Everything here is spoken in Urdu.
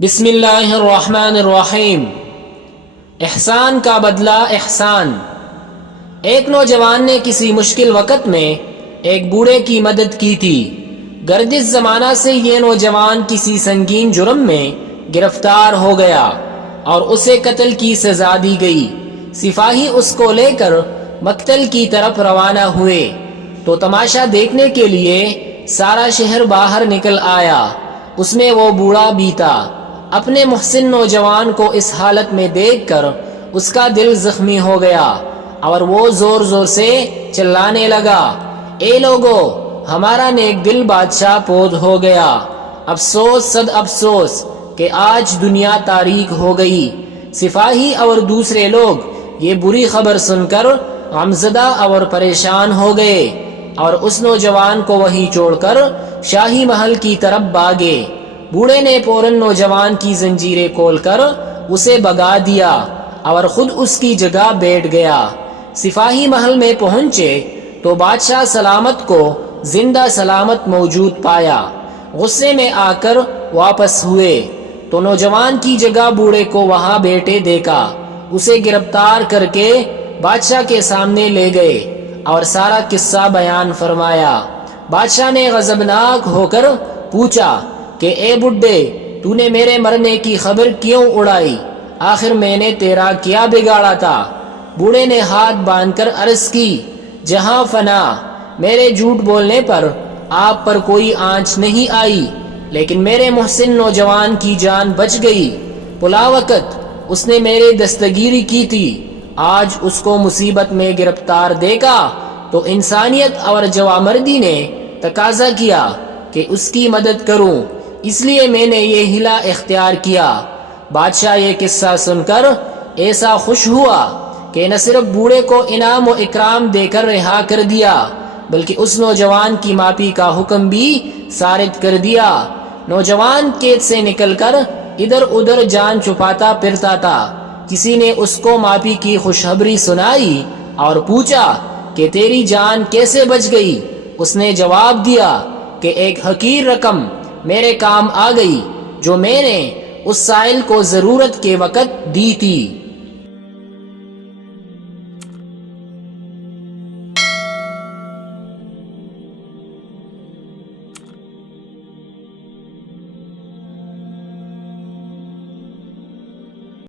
بسم اللہ الرحمن الرحیم۔ احسان کا بدلہ احسان۔ ایک نوجوان نے کسی مشکل وقت میں ایک بوڑھے کی مدد کی تھی۔ گردش زمانہ سے یہ نوجوان کسی سنگین جرم میں گرفتار ہو گیا اور اسے قتل کی سزا دی گئی۔ سپاہی اس کو لے کر مقتل کی طرف روانہ ہوئے تو تماشا دیکھنے کے لیے سارا شہر باہر نکل آیا۔ اس میں وہ بوڑھا بھی تھا۔ اپنے محسن نوجوان کو اس حالت میں دیکھ کر اس کا دل زخمی ہو گیا اور وہ زور زور سے چلانے لگا، اے لوگو، ہمارا نیک دل بادشاہ پود ہو گیا۔ افسوس صد افسوس کہ آج دنیا تاریک ہو گئی۔ سپاہی اور دوسرے لوگ یہ بری خبر سن کر غمزدہ اور پریشان ہو گئے اور اس نوجوان کو وہیں چھوڑ کر شاہی محل کی طرف بھاگے۔ بوڑھے نے فوراً نوجوان کی زنجیریں کھول کر اسے بھگا دیا اور خود اس کی جگہ بیٹھ گیا۔ سپاہی محل میں پہنچے تو بادشاہ سلامت کو زندہ سلامت موجود پایا۔ غصے میں آ کر واپس ہوئے تو نوجوان کی جگہ بوڑھے کو وہاں بیٹھے دیکھا۔ اسے گرفتار کر کے بادشاہ کے سامنے لے گئے اور سارا قصہ بیان فرمایا۔ بادشاہ نے غضبناک ہو کر پوچھا کہ اے بڈھے، تو نے میرے مرنے کی خبر کیوں اڑائی؟ آخر میں نے تیرا کیا بگاڑا تھا؟ بوڑھے نے ہاتھ باندھ کر عرض کی، جہاں فنا، میرے جھوٹ بولنے پر آپ پر کوئی آنچ نہیں آئی، لیکن میرے محسن نوجوان کی جان بچ گئی۔ پلا وقت اس نے میرے دستگیری کی تھی، آج اس کو مصیبت میں گرفتار دیکھا تو انسانیت اور جوامردی نے تقاضا کیا کہ اس کی مدد کروں، اس لیے میں نے یہ حیلہ اختیار کیا۔ بادشاہ یہ قصہ سن کر ایسا خوش ہوا کہ نہ صرف بوڑھے کو انعام و اکرام دے کر رہا کر دیا بلکہ اس نوجوان کی معافی کا حکم بھی صادر کر دیا۔ نوجوان قید سے نکل کر ادھر ادھر جان چھپاتا پھرتا تھا۔ کسی نے اس کو معافی کی خوشخبری سنائی اور پوچھا کہ تیری جان کیسے بچ گئی؟ اس نے جواب دیا کہ ایک حقیر رقم میرے کام آ گئی جو میں نے اس سائل کو ضرورت کے وقت دی تھی۔